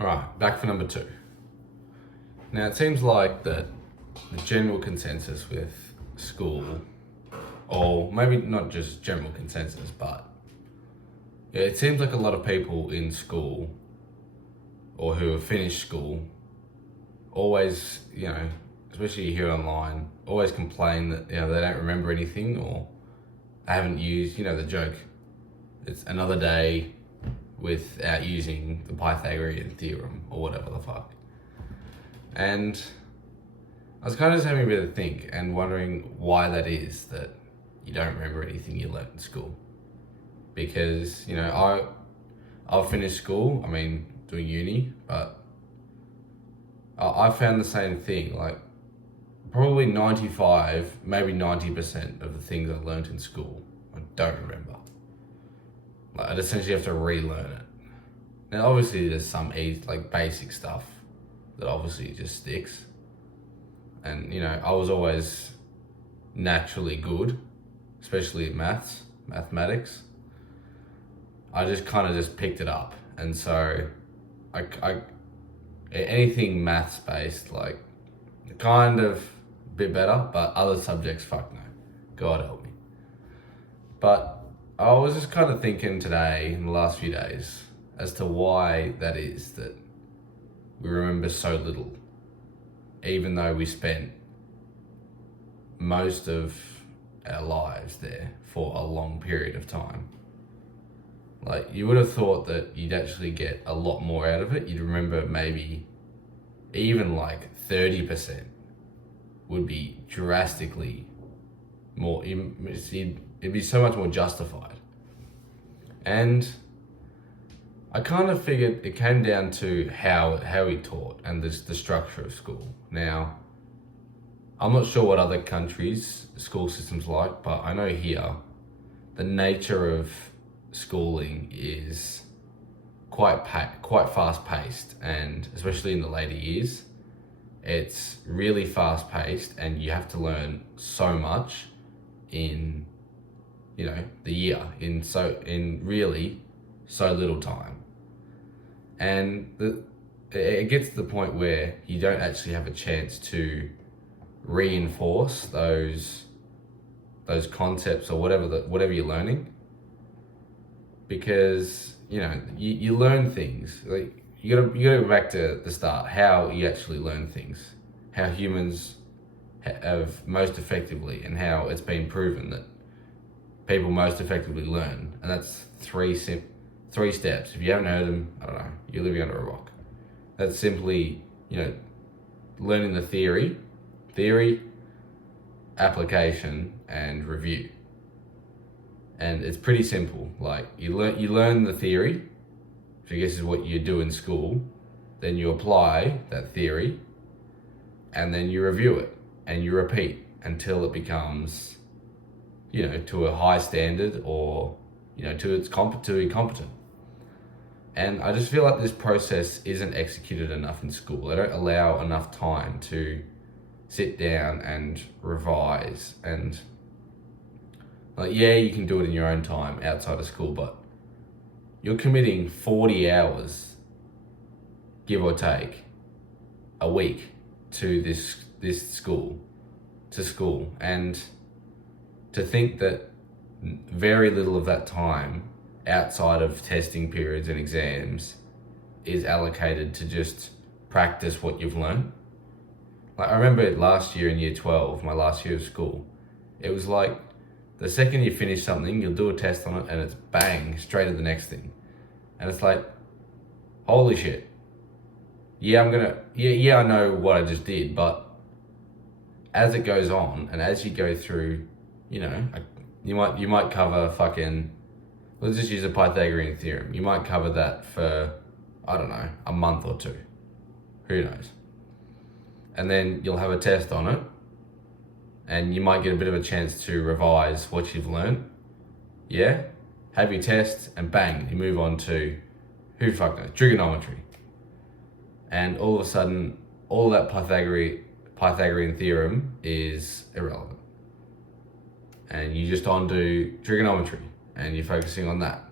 Right, back for number 2. Now, it seems like that the general consensus with school, or maybe not just general consensus, but yeah, it seems like a lot of people in school or who have finished school always, especially you hear it online, always complain that, they don't remember anything or they haven't used, the joke. It's another day without using the Pythagorean theorem or whatever the fuck. And I was kind of just having a bit of a think and wondering why that is that you don't remember anything you learnt in school. Because, I've finished school, doing uni, but I found the same thing. Like, probably 95, maybe 90% of the things I learnt in school, I don't remember. Like, I'd essentially have to relearn it. Now, obviously, there's some basic stuff that obviously just sticks. And, I was always naturally good, especially at mathematics. I just kind of just picked it up. And so I anything maths based, like, kind of a bit better, but other subjects, fuck no. God help me. But I was just kind of thinking today, in the last few days, as to why that is that we remember so little, even though we spent most of our lives there for a long period of time. Like, you would have thought that you'd actually get a lot more out of it. You'd remember maybe even like 30% would be drastically more, it'd be so much more justified. And I kind of figured it came down to how he taught and the structure of school. Now, I'm not sure what other countries' school systems like, but I know here the nature of schooling is quite fast paced, and especially in the later years, it's really fast paced, and you have to learn so much in the year in really so little time, and it gets to the point where you don't actually have a chance to reinforce those concepts or whatever you're learning, because you learn things. Like, you gotta go back to the start, how you actually learn things, how humans have most effectively, and how it's been proven that people most effectively learn, and that's three steps. If you haven't heard them, I don't know, you're living under a rock. That's simply learning the theory, application, and review. And it's pretty simple. Like, you learn the theory, which I guess is what you do in school. Then you apply that theory, and then you review it, and you repeat until it becomes, to a high standard, or to be competent. And I just feel like this process isn't executed enough in school. They don't allow enough time to sit down and revise, and you can do it in your own time outside of school, but you're committing 40 hours, give or take, a week to this school, and to think that very little of that time outside of testing periods and exams is allocated to just practice what you've learned. Like, I remember last year in year 12, my last year of school, it was like, the second you finish something, you'll do a test on it, and it's bang, straight to the next thing. And it's like, holy shit. Yeah, I know what I just did, but as it goes on, and as you go through, you might cover fucking, let's just use a Pythagorean theorem. You might cover that for, I don't know, a month or two. Who knows? And then you'll have a test on it, and you might get a bit of a chance to revise what you've learned. Yeah? Have your test, and bang, you move on to, who fuck knows, trigonometry. And all of a sudden, all that Pythagorean theorem is irrelevant. And you just on to trigonometry, and you're focusing on that.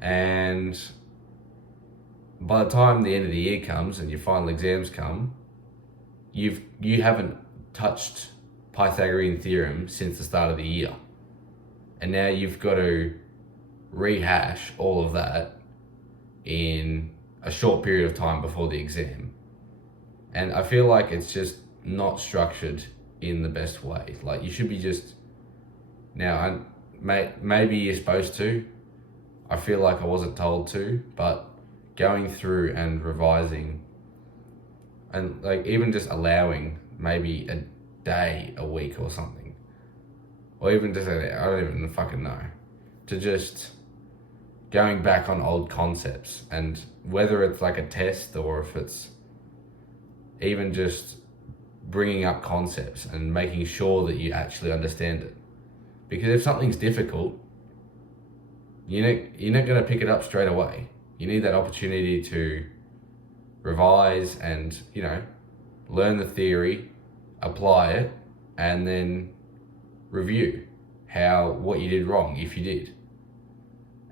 And by the time the end of the year comes and your final exams come, you haven't touched Pythagorean theorem since the start of the year. And now you've got to rehash all of that in a short period of time before the exam. And I feel like it's just not structured in the best way. Like, you should be just, now, maybe you're supposed to. I feel like I wasn't told to, but going through and revising and like even just allowing maybe a day a week or something, or even just I don't even fucking know, to just going back on old concepts, and whether it's like a test or if it's even just bringing up concepts and making sure that you actually understand it. Because if something's difficult, you're not going to pick it up straight away. You need that opportunity to revise and, learn the theory, apply it, and then review what you did wrong, if you did.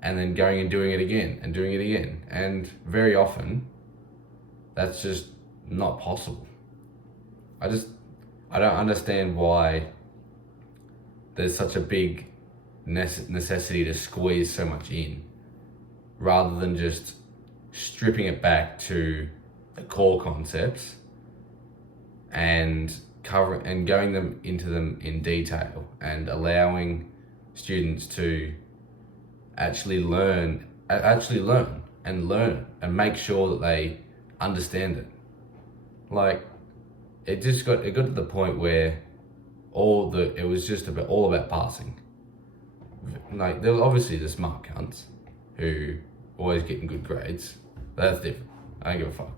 And then going and doing it again and doing it again. And very often, that's just not possible. I don't understand why there's such a big necessity to squeeze so much in, rather than just stripping it back to the core concepts and going into them in detail, and allowing students to actually learn and make sure that they understand it. Like, it got to the point where it was just all about passing. Like, there was obviously the smart cunts who always getting good grades. That's different. I don't give a fuck.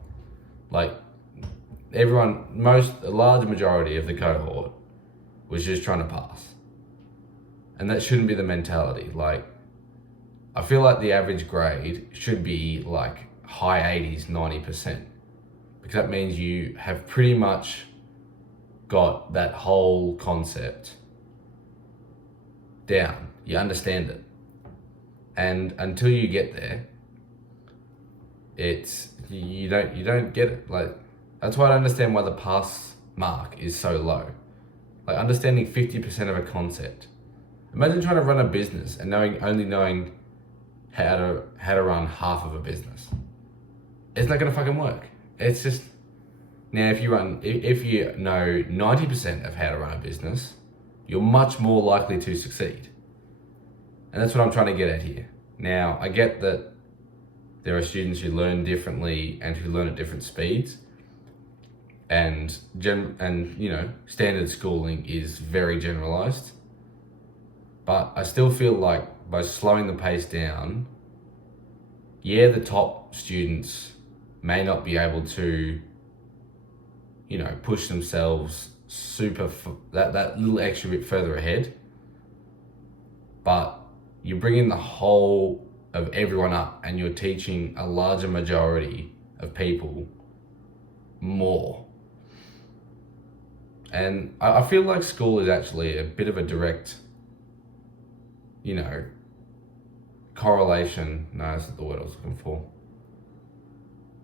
Like, a large majority of the cohort was just trying to pass. And that shouldn't be the mentality. Like, I feel like the average grade should be like high 80s, 90%. Because that means you have pretty much got that whole concept down. You understand it. And until you get there, you don't get it. Like, that's why I don't understand why the pass mark is so low. Like, understanding 50% of a concept. Imagine trying to run a business and only knowing how to run half of a business. It's not gonna fucking work. It's just, now if you know 90% of how to run a business, you're much more likely to succeed. And that's what I'm trying to get at here. Now, I get that there are students who learn differently and who learn at different speeds. And standard schooling is very generalized. But I still feel like by slowing the pace down, the top students may not be able to, push themselves that little extra bit further ahead. But you bring in the whole of everyone up, and you're teaching a larger majority of people more. And I feel like school is actually a bit of a direct, correlation. No, that's not the word I was looking for.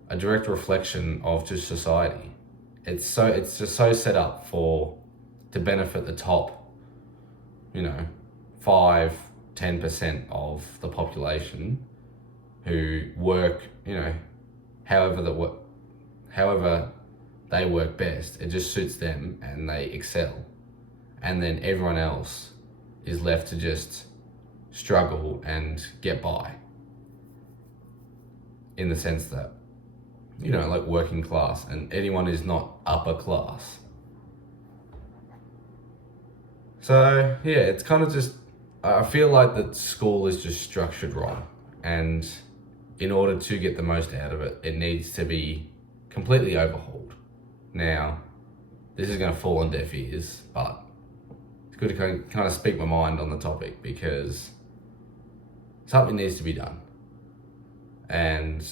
A direct reflection of just society. It's just so set up to benefit the top, 5-10% of the population who work, however they work best. It just suits them and they excel. And then everyone else is left to just struggle and get by. In the sense that, like working class, and anyone is not upper class. So it's kind of just, I feel like that school is just structured wrong. And in order to get the most out of it, it needs to be completely overhauled. Now, this is going to fall on deaf ears, but it's good to kind of speak my mind on the topic, because something needs to be done. And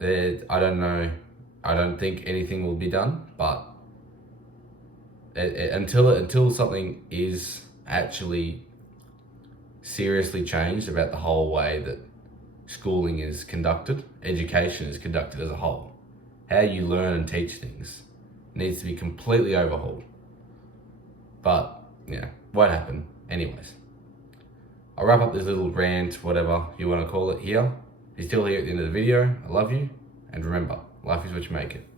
I don't know, I don't think anything will be done, but until something is actually seriously changed about the whole way that schooling is conducted, education is conducted as a whole. How you learn and teach things needs to be completely overhauled. But, yeah, won't happen anyways. I'll wrap up this little rant, whatever you want to call it here. If you're still here at the end of the video, I love you. And remember, life is what you make it.